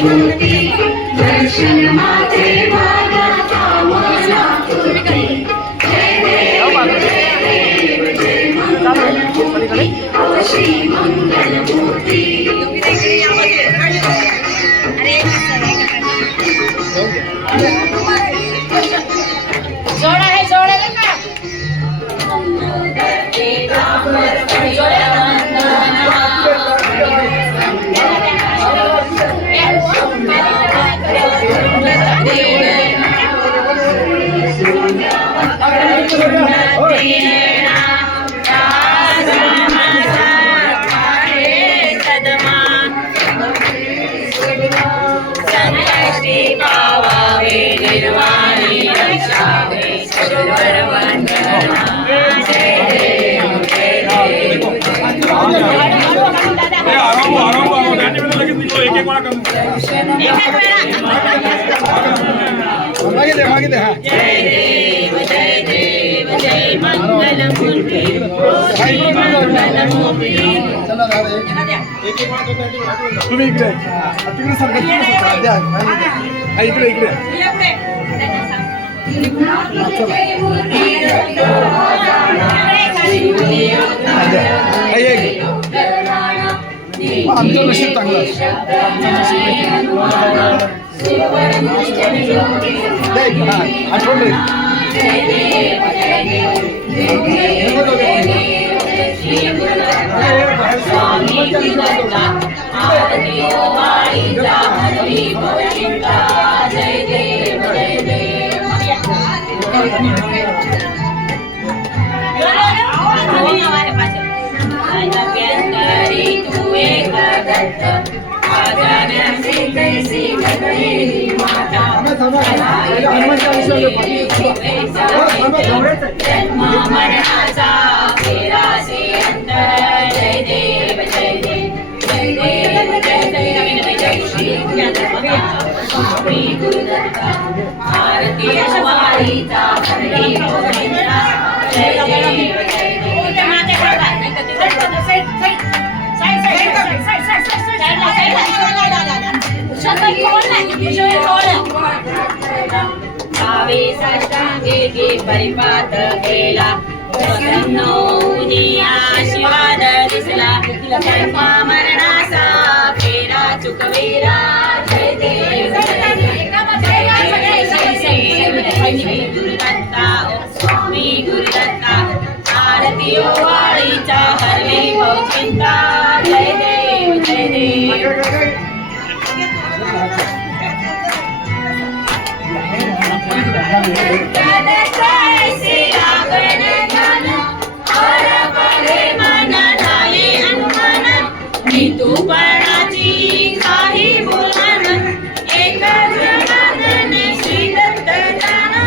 मूर्ती दर्शन माते भागा कामना पूर्ती जय देव जय देव जय मंगल श्री मंगल मूर्ती जोड़ा है जोड़ा देखा तुम्ही इकडे तिकडे सरकार इकडे इकडे आमचं नशीब चांगलं आठवण परिपात केला आशीर्वाद दिसला मरणाचा फेरा चुकवेरा जय देव गुरुदत्ता स्वामी गुरुदत्ता आरती वाळीचा हरली चिंता जय देव जय देव तूपणाची काही बोलण एक जनार्दन श्री दत्त दाना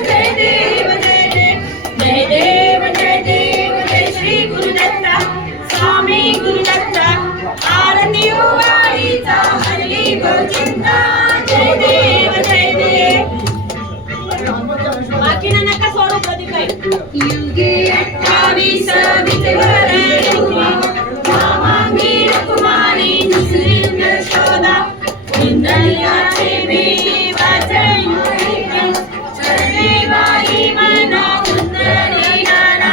जय देव जय देव जय देव जय देव जय श्री गुरुदत्ता स्वामी गुरुदत्ता आरती वाळीचा हरली चिंता जय देव जय देव बाकी नका सोडू कधी काही युगे 28 विचवर कुमारी दुसरी शोधा इंद्रियाचे चरणे बाई मना सुंदरी नाना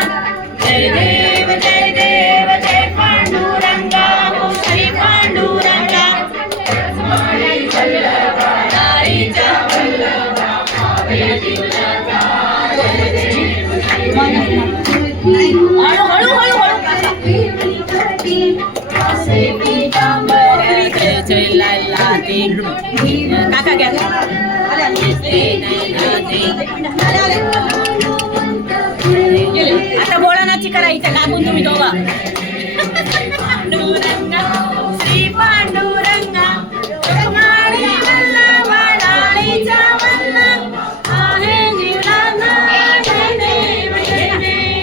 जय देव जय देव जय पांडुरंगा श्री पांडुरंगा काका घ्या आता बोळानाची करायचं लागून तुम्ही दोघा पांडुरंगा श्री पांडुरंगा आहे जीवनाना जय देव जय देव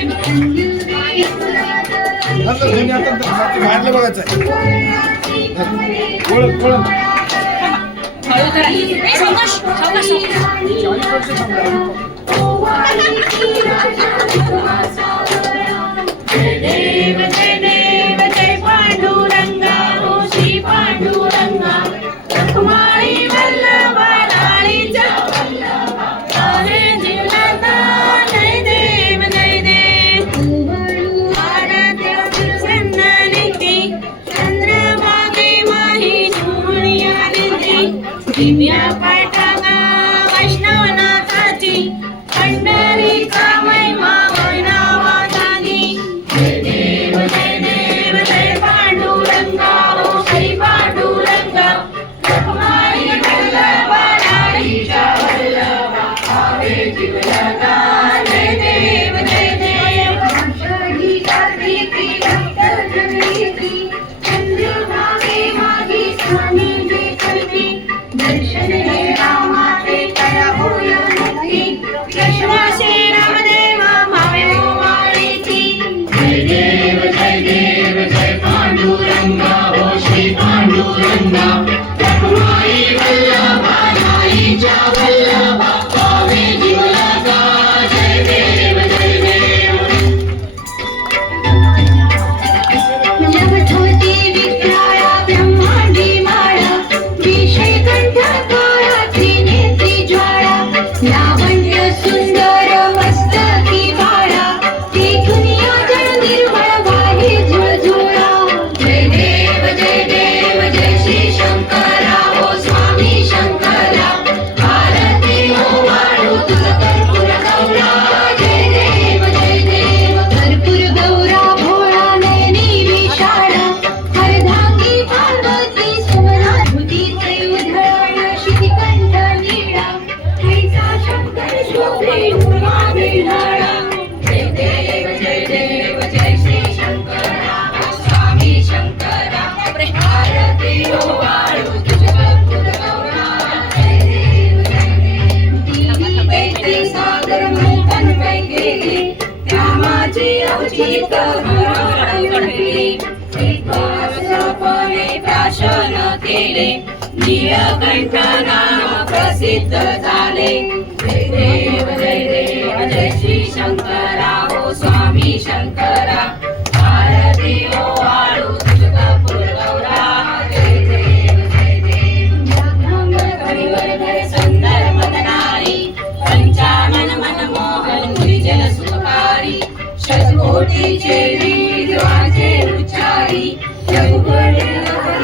बघायचं जय देव जय पांडुरंगा श्री पांडुरंगा उचित घडले विश्वासपणे प्राशन केले नीलकंठ नाम प्रसिद्ध झाले जय देव जय श्री शंकरा हो स्वामी शंकरा आरती ओ आळू तुळजापूर गौरा जय देव मंगल परिवर्धन सुंदर मदनारी पंचानन मनमोहन मुनिजन सुखकारी शतकोटीचे वीरवाचे उच्चारी जगभर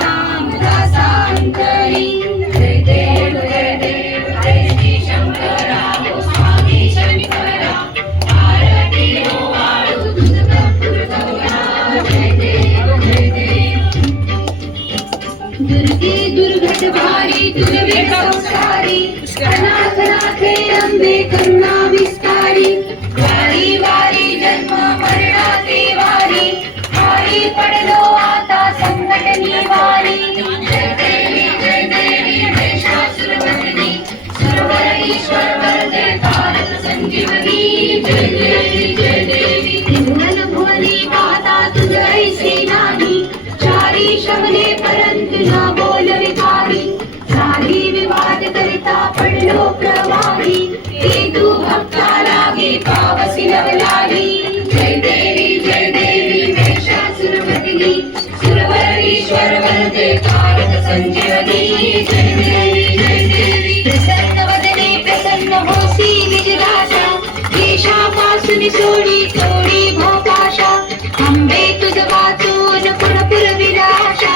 नाम दासांतरी जय देव जय श्री शंकरा हो स्वामी शंकरा आरती ओ आळू तुळजापूर गौरा जय देव दुर्गे दुर्गत भारी दुर्वे संसारी अनाथ नाथे अंबे करुणा विस्तारी वारी वारी जन्म मरणाचे वारी वारी पडलो आता संकट निवारी जय देवी महिषासुरमर्दिनी सर्वर ईश्वर वरदे तारक संजीवनी जय देवी भुवन भुवनी माता तुझ ऐसे नाही चारी शबने परंतु न बोल विकारी सारी विवाद करिता पडलो प्रवाही ते तू भक्ता लागे पावसी नवलाही जय देवी महिषासुरमर्दिनी सुरवर ईश्वर वरदे तारक संजीवनी जय देवी प्रसन्न वदने प्रसन्न होसी निजदासा केशापासून सोडी तोडी भोपाशा अंबे तुझ वाचून पुरपुर विलाशा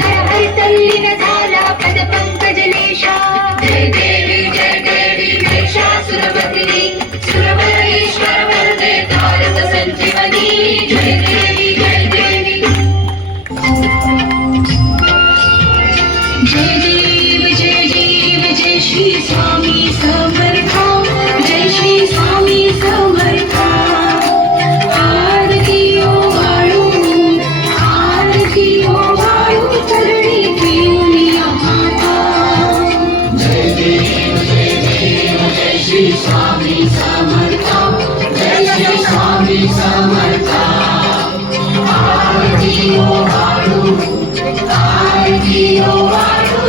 हर तल्लीन झाला पद पंकजलेशा जय देवी महिषासुरमर्दिनी सुरवर ईश्वर वरदे तारक संजीवनी जय देवी जय देव जय श्री स्वामी समर्था जय श्री स्वामी समर्था आरती ओ वाळू चरणी ठेवूनिया माता जय श्री स्वामी समर्था जय श्री स्वामी समर्था आरती ओ वाळू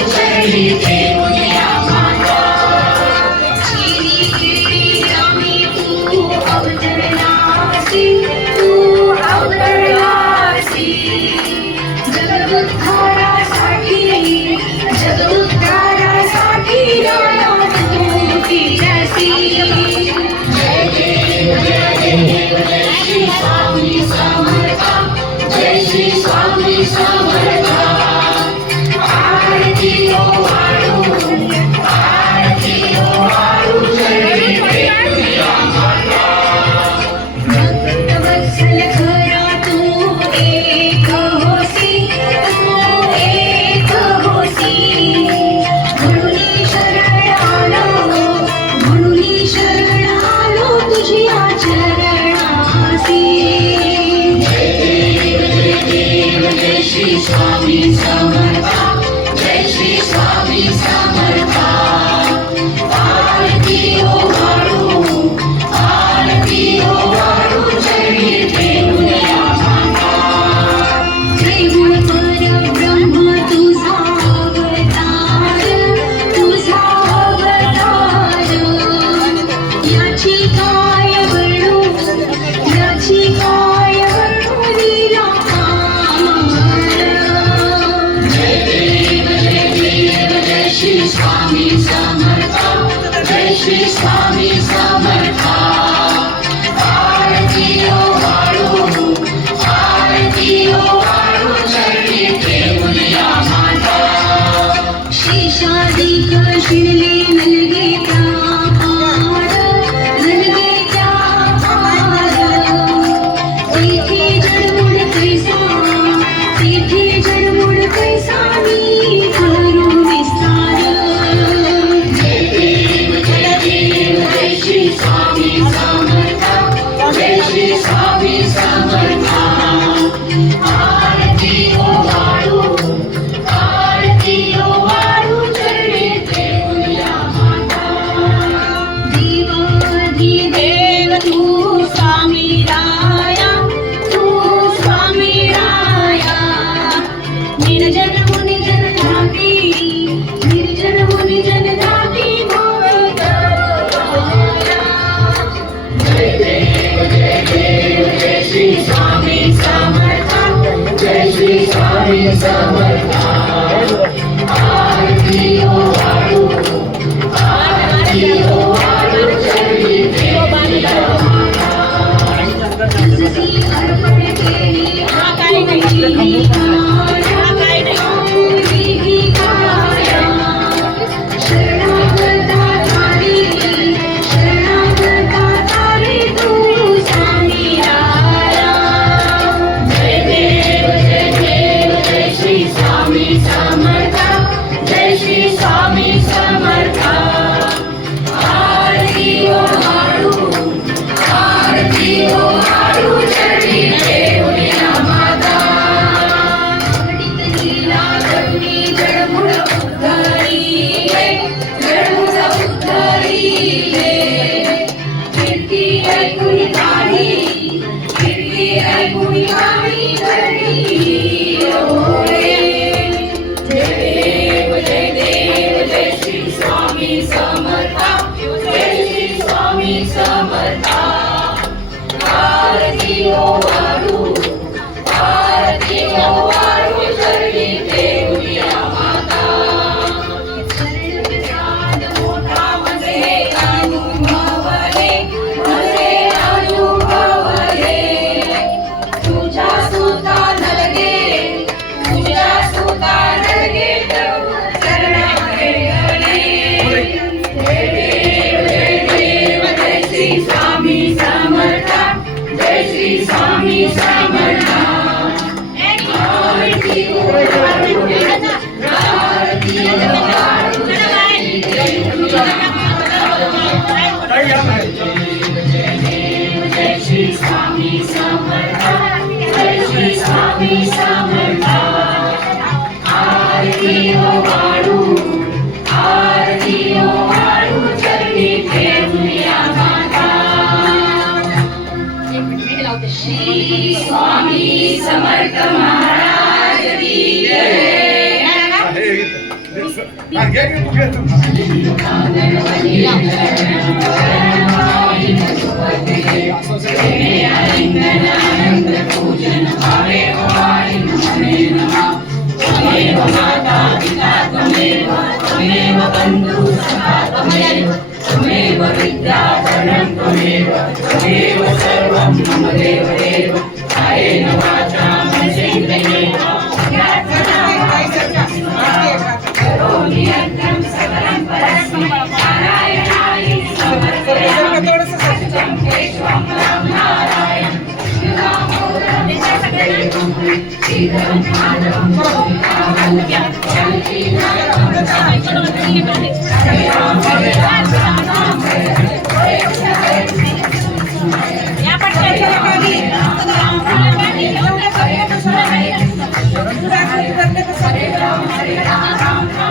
चरणी ठेवूनिया माता श्री रामी तू अवतरणासी जगद्धारासाठी राया तू फिरसी जय देव जय श्री स्वामी समर्था जय श्री स्वामी समर्था आरती ओ वाळू चरणी ठेवूनिया माता भक्तवत्सल खरा तू एक होसी शरण आलो तुझिया चरणासी जय देव जय श्री स्वामी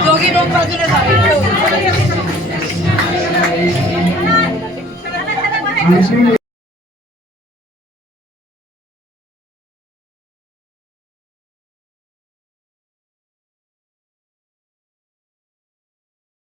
दोघी दोन बाजूला झाले.